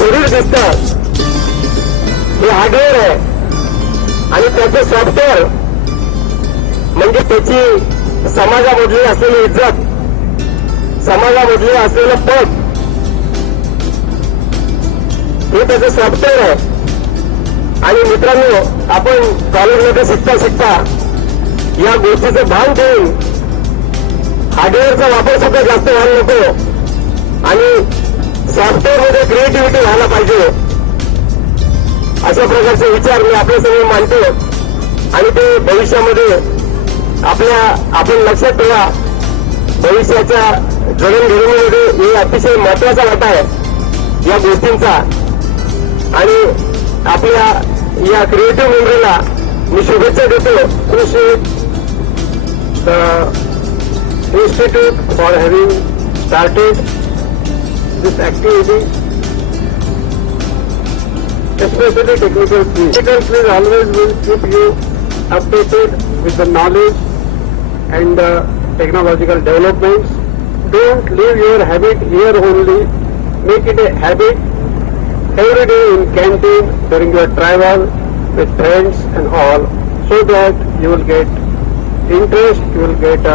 शरीर दिसतं हे हार्डवेअर आहे आणि त्याचं सॉफ्टवेअर म्हणजे त्याची समाजामधली असलेली इज्जत, समाजामधले असलेलं पद, हे त्याचं सॉफ्टवेअर आहे. आणि मित्रांनो, आपण कॉलेजमध्ये शिकता शिकता या गोष्टीचं भान ठेवून हार्डवेअरचा वापर सुद्धा जास्त व्हायला नको आणि सॉफ्टवेअरमध्ये क्रिएटिव्हिटी व्हायला पाहिजे, अशा प्रकारचे विचार मी आपल्यासमोर मांडतो. आणि ते भविष्यामध्ये आपण लक्षात ठेवा, भविष्याच्या जडणघडणीमध्ये हे अतिशय महत्वाचा वाटा आहे या गोष्टींचा. आणि आपल्या या क्रिएटिव्ह मेंबरला मी शुभेच्छा देतो. कृषी Institute for having started this activity, especially technical skills. Technical skills always will keep you updated with the knowledge and technological developments. Don't leave your habit here only. Make it a habit every day in canteen, during your travel with friends and all, so that you will get interest, you will get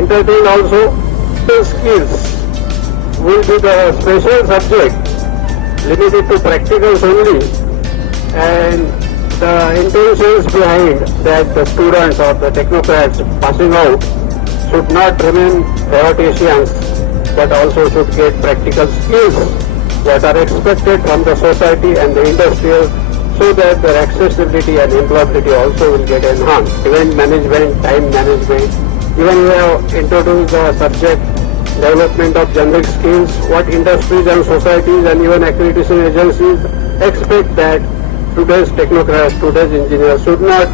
entertained also. The skills will be the special subject limited to practicals only, and the intentions behind that the students or the technocrats passing out should not remain theoreticians but also should get practical skills that are expected from the society and the industrial, so that their accessibility and employability also will get enhanced. Event management, time management, even we have introduced the subject development of generic skills, what industries and societies and even accreditation agencies expect that today's technocrats, today's engineers should not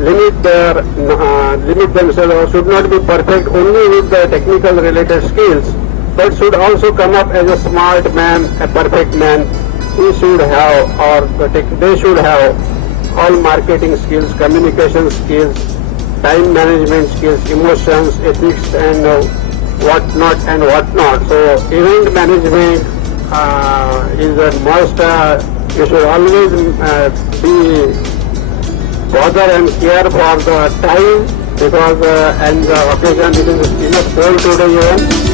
limit themselves or should not be perfect only with the technical related skills, but should also come up as a smart man, a perfect man. He should have, or they should have all marketing skills, communication skills, time management skills, emotions, ethics, and whatnot and whatnot. So event management is a must. You should always be bother and care for the time, because and the occasion it is enough cold today even.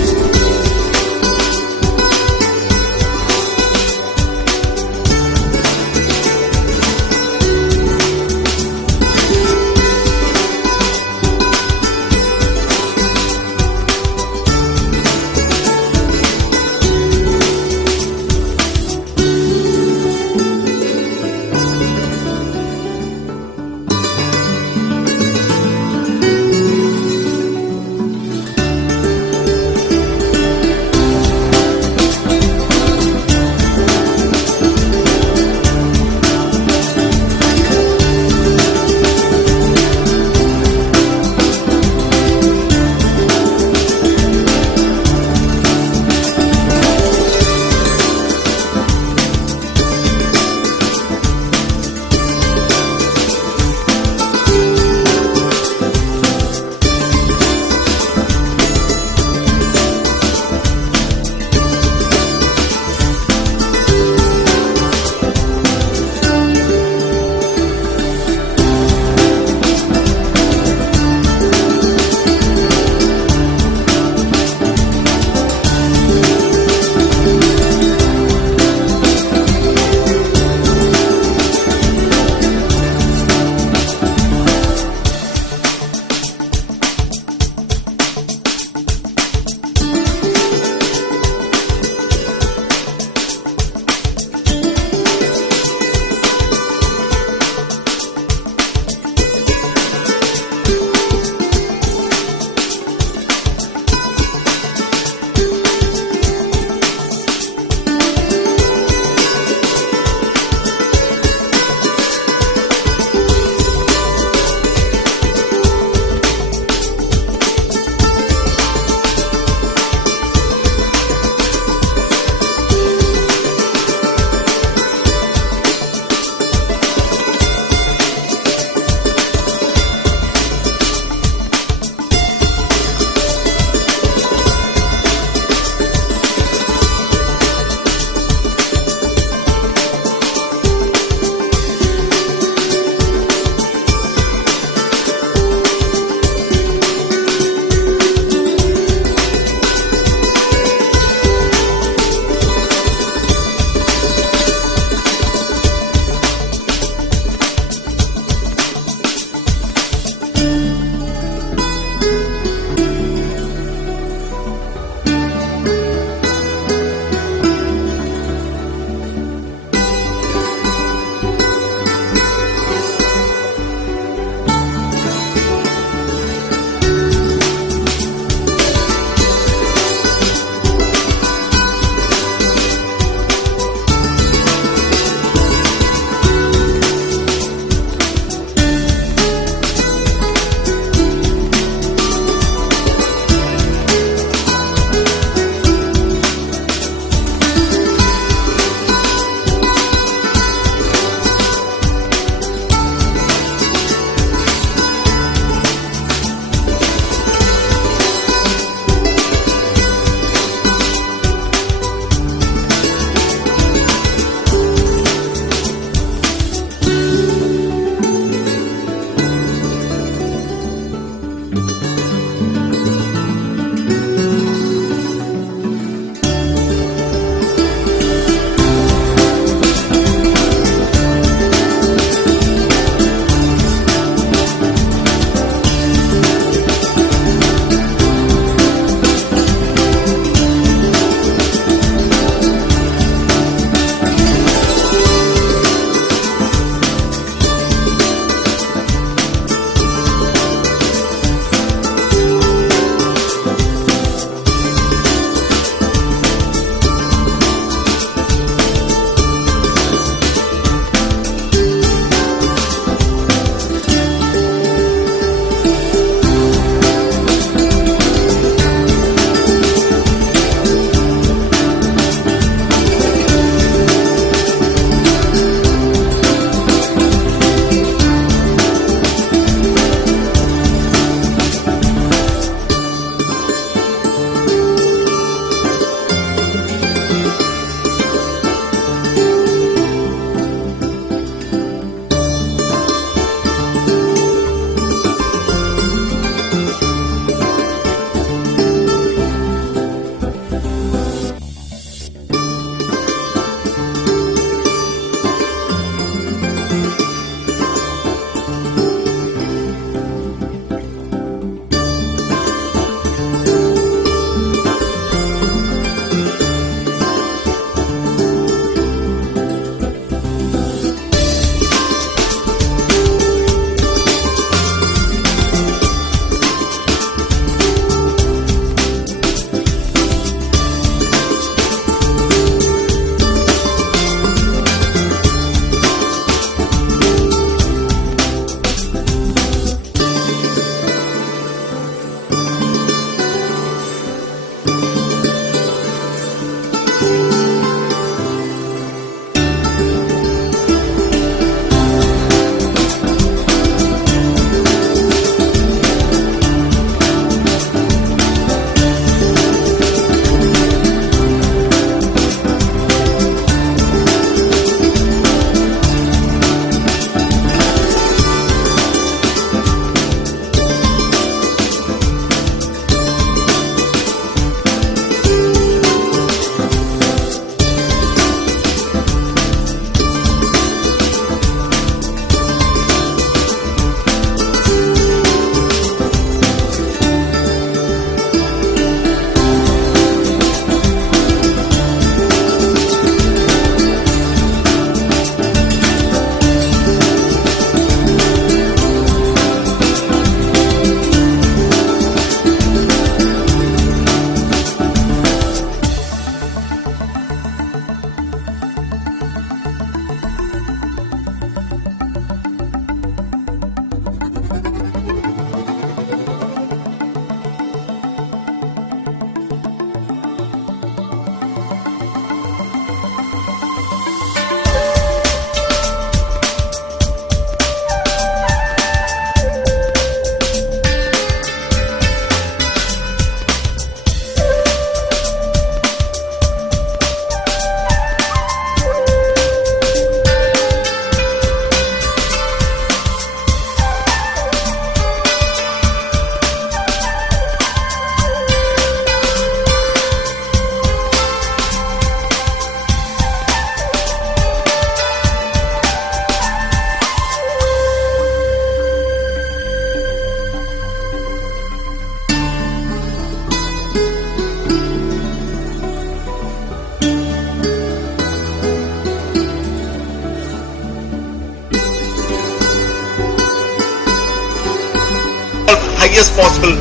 highest possible,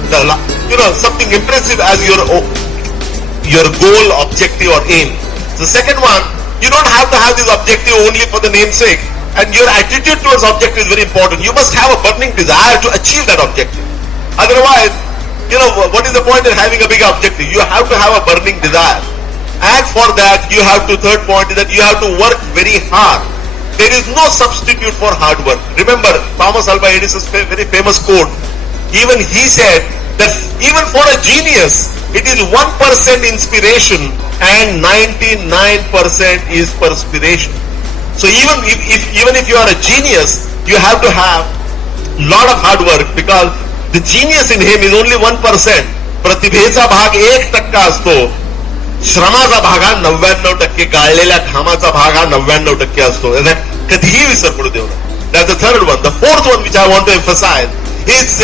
something impressive as your goal, objective or aim. The second one, you don't have to have this objective only for the namesake, and your attitude towards objective is very important. You must have a burning desire to achieve that objective. Otherwise, what is the point in having a big objective? You have to have a burning desire. And for that, third point is that you have to work very hard. There is no substitute for hard work. Remember, Thomas Alva Edison's very famous quote. Even he said that even for a genius, it is 1% inspiration and 99% is perspiration. So even if you are a genius, you have to have a lot of hard work, because the genius in him is only 1%. प्रतिभेचा भाग 1% असतो, श्रमाचा भाग हा 99%, गाळलेल्या घामाचा भाग हा 99% असतो. कधीही विसर पडू देऊ नका. That's the third one. The fourth one which I want to emphasize is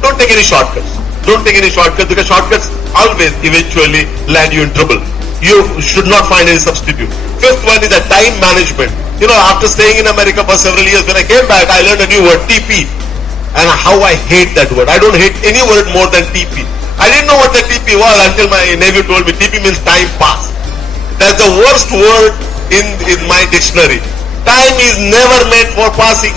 don't take any shortcuts. Don't take any shortcuts, because shortcuts always eventually land you in trouble. You should not find any substitute. Fifth one is the time management. After staying in America for several years, when I came back, I learned a new word, TP. And how I hate that word. I don't hate any word more than TP. I didn't know what the TP was until my nephew told me. TP means time pass. That's the worst word in my dictionary. Time is never meant for passing.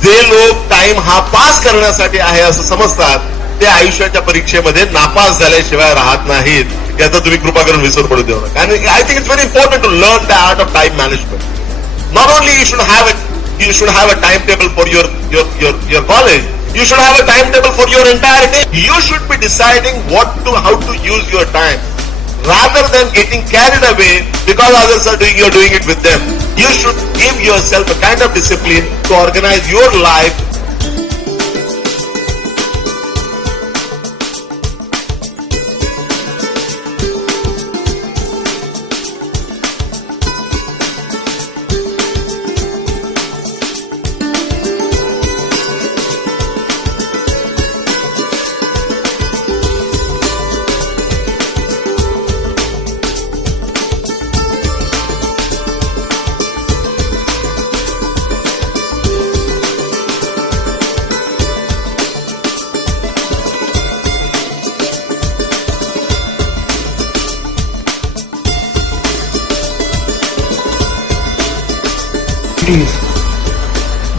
जे लोक time हा पास करण्यासाठी आहे असं समजतात, ते आयुष्याच्या परीक्षेमध्ये नापास झाल्याशिवाय राहत नाहीत. याचा तुम्ही कृपा करून विसर पडू देऊ नका. आणि I think it's very important to learn the art of time management. Not only you should have a timetable for your college. You should have a timetable for your entire day. You should be deciding how to use your time, rather than getting carried away because others are doing. You're doing it with them. You should give yourself a kind of discipline to organize your life.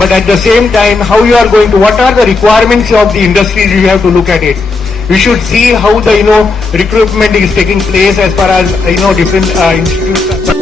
But at the same time, what are the requirements of the industries? You have to look at it. We should see how the recruitment is taking place as far as different institutes.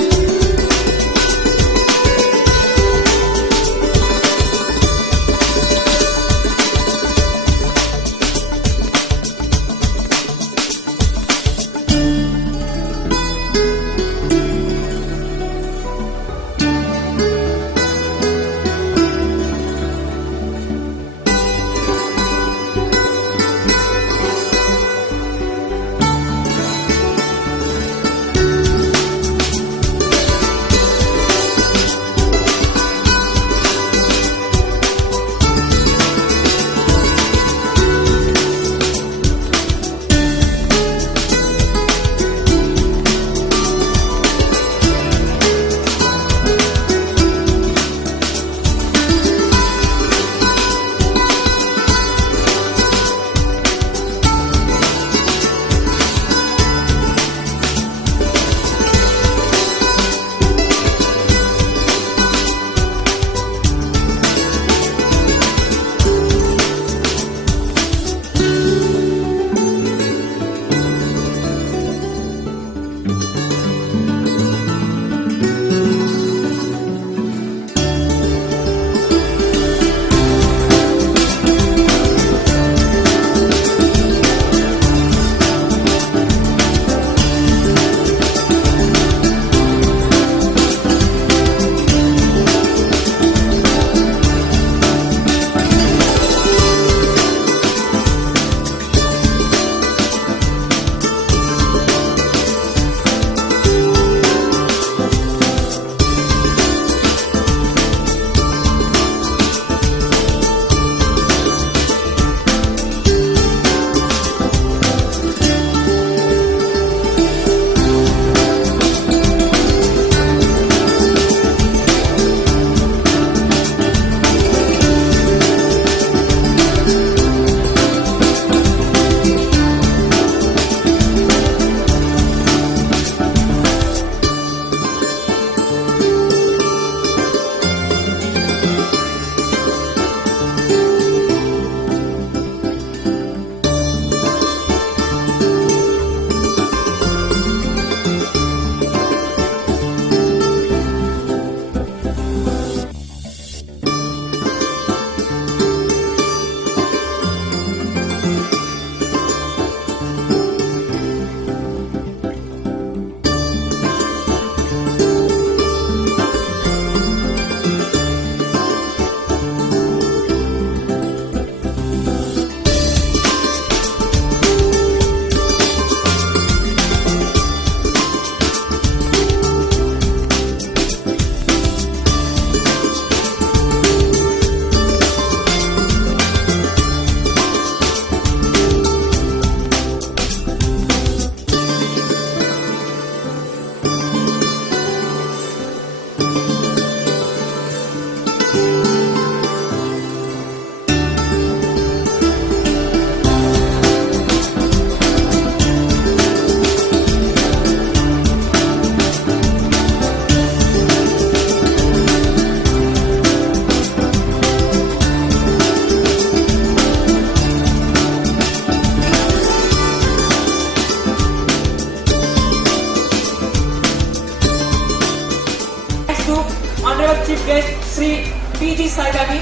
chief guest Sri P.G. Saigami,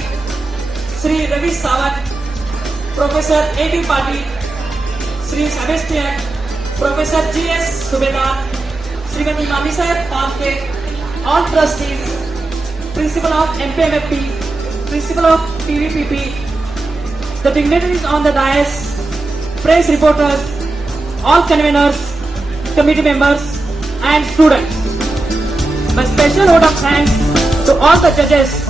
Sri Ravi Sawant, Professor A.B. Patil, Sri Sebastian, Professor G.S. Subedar, Srimati Mamisar Pamke, all trustees, Principal of MPMFP, Principal of PVPP, the dignitaries on the dais, press reporters, all conveners, committee members and students. My special vote of thanks to all the judges